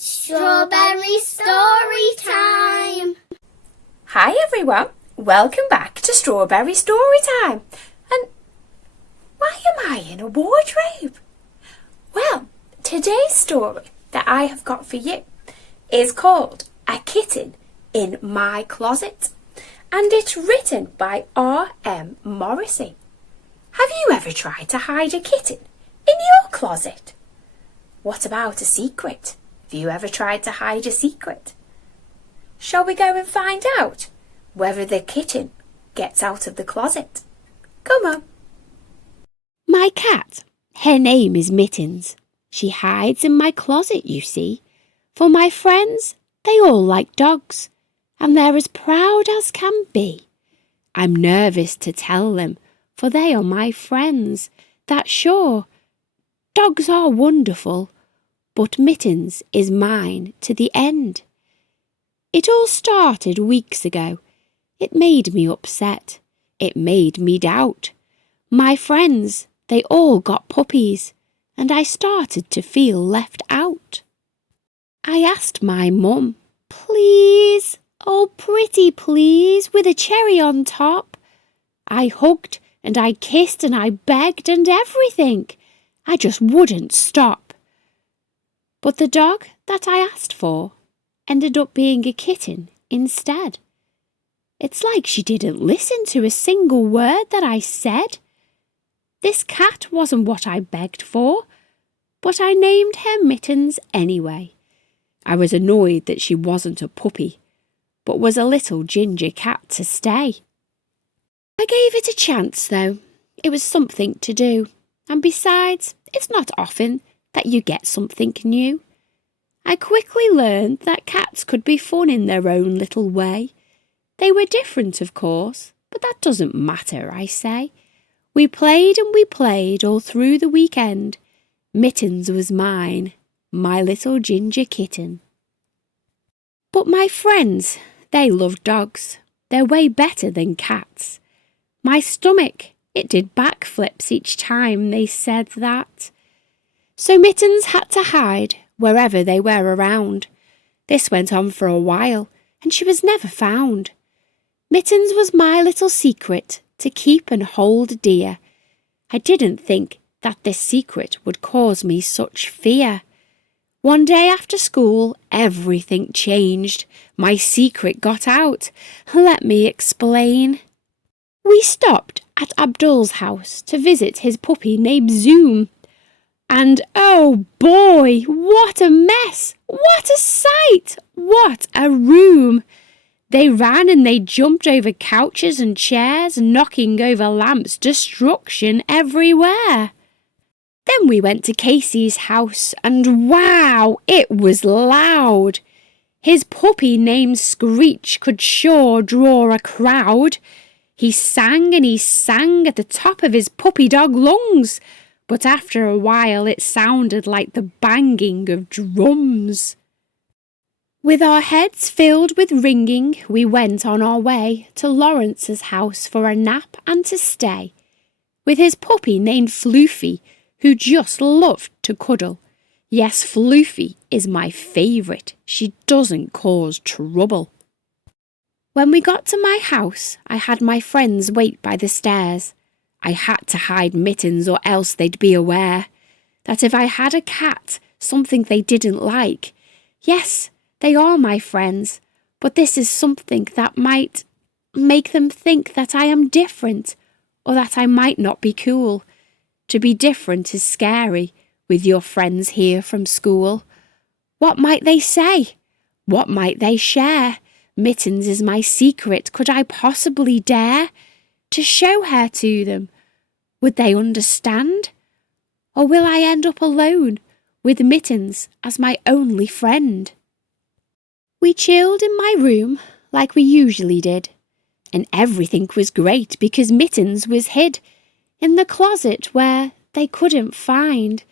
Strawberry Storytime! Hi everyone, welcome back to Strawberry Storytime. And why am I in a wardrobe? Well, today's story that I have got for you is called A Kitten in My Closet, and it's written by R M Morrissey. Have you ever tried to hide a kitten in your closet? What about a secret? Have you ever tried to hide a secret? Shall we go and find out whether the kitten gets out of the closet? Come on. My cat, her name is Mittens. She hides in my closet, you see. For my friends, they all like dogs, and they're as proud as can be. I'm nervous to tell them, for they are my friends. That's sure. Dogs are wonderful, but Mittens is mine to the end. It all started weeks ago. It made me upset. It made me doubt. My friends, they all got puppies, and I started to feel left out. I asked my mum, please, oh pretty please, with a cherry on top. I hugged and I kissed and I begged and everything. I just wouldn't stop. But the dog that I asked for ended up being a kitten instead. It's like she didn't listen to a single word that I said. This cat wasn't what I begged for, but I named her Mittens anyway. I was annoyed that she wasn't a puppy, but was a little ginger cat to stay. I gave it a chance, though. It was something to do, and besides, it's not often that you get something new. I quickly learned that cats could be fun in their own little way. They were different, of course, but that doesn't matter, I say. We played and we played all through the weekend. Mittens was mine, my little ginger kitten. But my friends, they love dogs. They're way better than cats. My stomach, it did backflips each time they said that. So Mittens had to hide wherever they were around. This went on for a while, and she was never found. Mittens was my little secret to keep and hold dear. I didn't think that this secret would cause me such fear. One day after school, everything changed. My secret got out. Let me explain. We stopped at Abdul's house to visit his puppy named Zoom. And oh boy, what a mess! What a sight! What a room! They ran and they jumped over couches and chairs, knocking over lamps, destruction everywhere. Then we went to Casey's house, and wow, it was loud. His puppy named Screech could sure draw a crowd. He sang and he sang at the top of his puppy dog lungs. But after a while it sounded like the banging of drums. With our heads filled with ringing, we went on our way to Lawrence's house for a nap and to stay, with his puppy named Floofy, who just loved to cuddle. Yes, Floofy is my favourite. She doesn't cause trouble. When we got to my house, I had my friends wait by the stairs. I had to hide Mittens or else they'd be aware that if I had a cat, something they didn't like. Yes, they are my friends, but this is something that might make them think that I am different or that I might not be cool. To be different is scary with your friends here from school. What might they say? What might they share? Mittens is my secret. Could I possibly dare to show her to them? Would they understand? Or will I end up alone with Mittens as my only friend? We chilled in my room like we usually did, and everything was great because Mittens was hid in the closet where they couldn't find.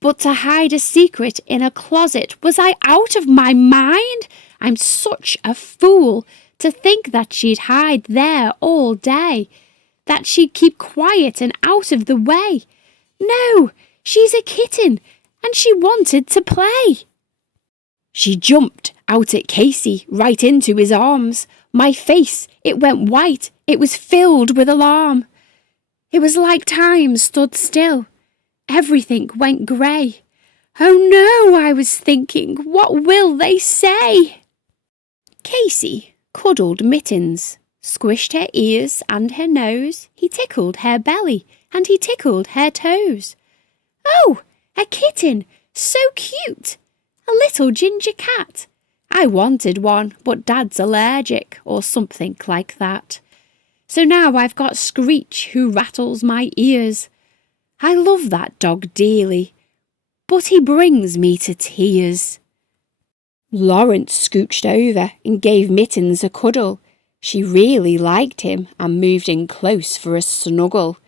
But to hide a secret in a closet, was I out of my mind? I'm such a fool to think that she'd hide there all day, that she'd keep quiet and out of the way. No, she's a kitten, and she wanted to play. She jumped out at Casey, right into his arms. My face, it went white. It was filled with alarm. It was like time stood still. Everything went grey. Oh no, I was thinking, what will they say? Casey cuddled Mittens, squished her ears and her nose. He tickled her belly and he tickled her toes. Oh, a kitten, so cute! A little ginger cat. I wanted one, but Dad's allergic or something like that. So now I've got Screech who rattles my ears. I love that dog dearly, but he brings me to tears. Lawrence scooched over and gave Mittens a cuddle. She really liked him and moved in close for a snuggle.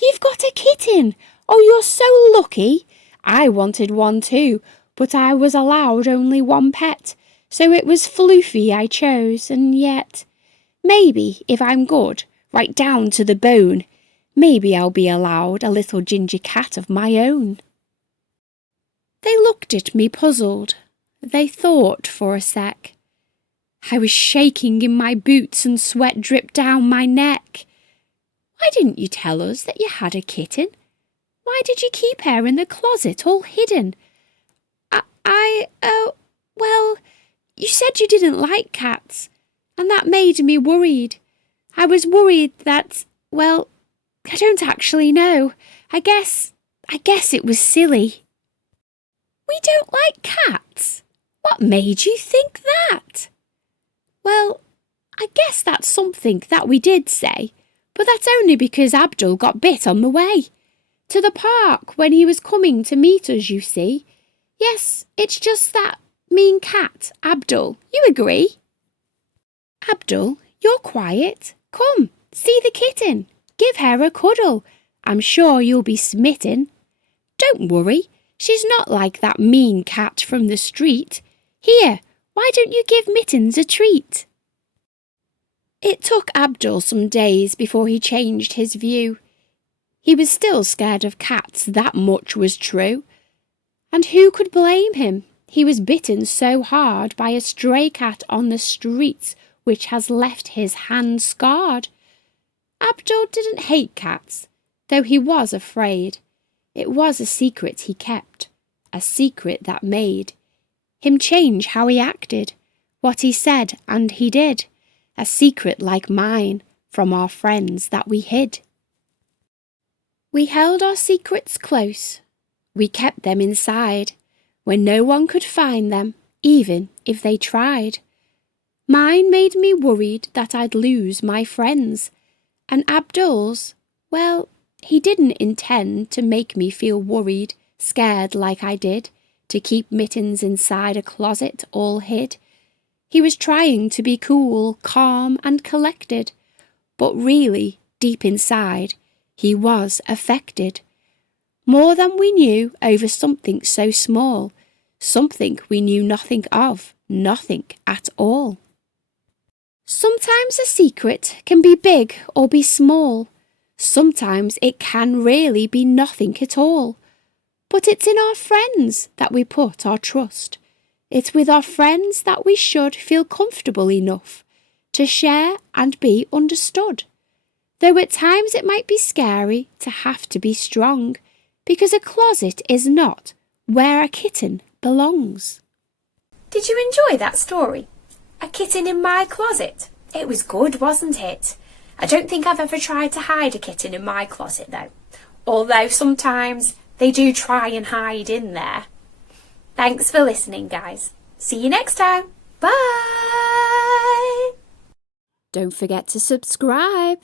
You've got a kitten! Oh, you're so lucky! I wanted one too, but I was allowed only one pet, so it was Floofy I chose, and yet, maybe if I'm good, right down to the bone, maybe I'll be allowed a little ginger cat of my own. They looked at me puzzled. They thought for a sec. I was shaking in my boots and sweat dripped down my neck. Why didn't you tell us that you had a kitten? Why did you keep her in the closet all hidden? Well, you said you didn't like cats, and that made me worried. I was worried that, well, I don't actually know. I guess it was silly. We don't like cats? What made you think that? Well, I guess that's something that we did say, but that's only because Abdul got bit on the way. To the park when he was coming to meet us, you see. Yes, it's just that mean cat, Abdul. You agree? Abdul, you're quiet. Come, see the kitten. Give her a cuddle. I'm sure you'll be smitten. Don't worry, she's not like that mean cat from the street. Here, why don't you give Mittens a treat? It took Abdul some days before he changed his view. He was still scared of cats, that much was true. And who could blame him? He was bitten so hard by a stray cat on the streets, which has left his hand scarred. Abdul didn't hate cats, though he was afraid. It was a secret he kept, a secret that made him change how he acted, what he said and he did, a secret like mine from our friends that we hid. We held our secrets close. We kept them inside, where no one could find them, even if they tried. Mine made me worried that I'd lose my friends, and Abdul's, well, he didn't intend to make me feel worried, scared like I did, to keep Mittens inside a closet all hid. He was trying to be cool, calm and collected, but really, deep inside, he was affected. More than we knew over something so small, something we knew nothing of, nothing at all. Sometimes a secret can be big or be small. Sometimes it can really be nothing at all. But it's in our friends that we put our trust. It's with our friends that we should feel comfortable enough to share and be understood. Though at times it might be scary to have to be strong, because a closet is not where a kitten belongs. Did you enjoy that story? A kitten in my closet. It was good, wasn't it? I don't think I've ever tried to hide a kitten in my closet though, although sometimes they do try and hide in there. Thanks for listening, guys. See you next time. Bye! Don't forget to subscribe.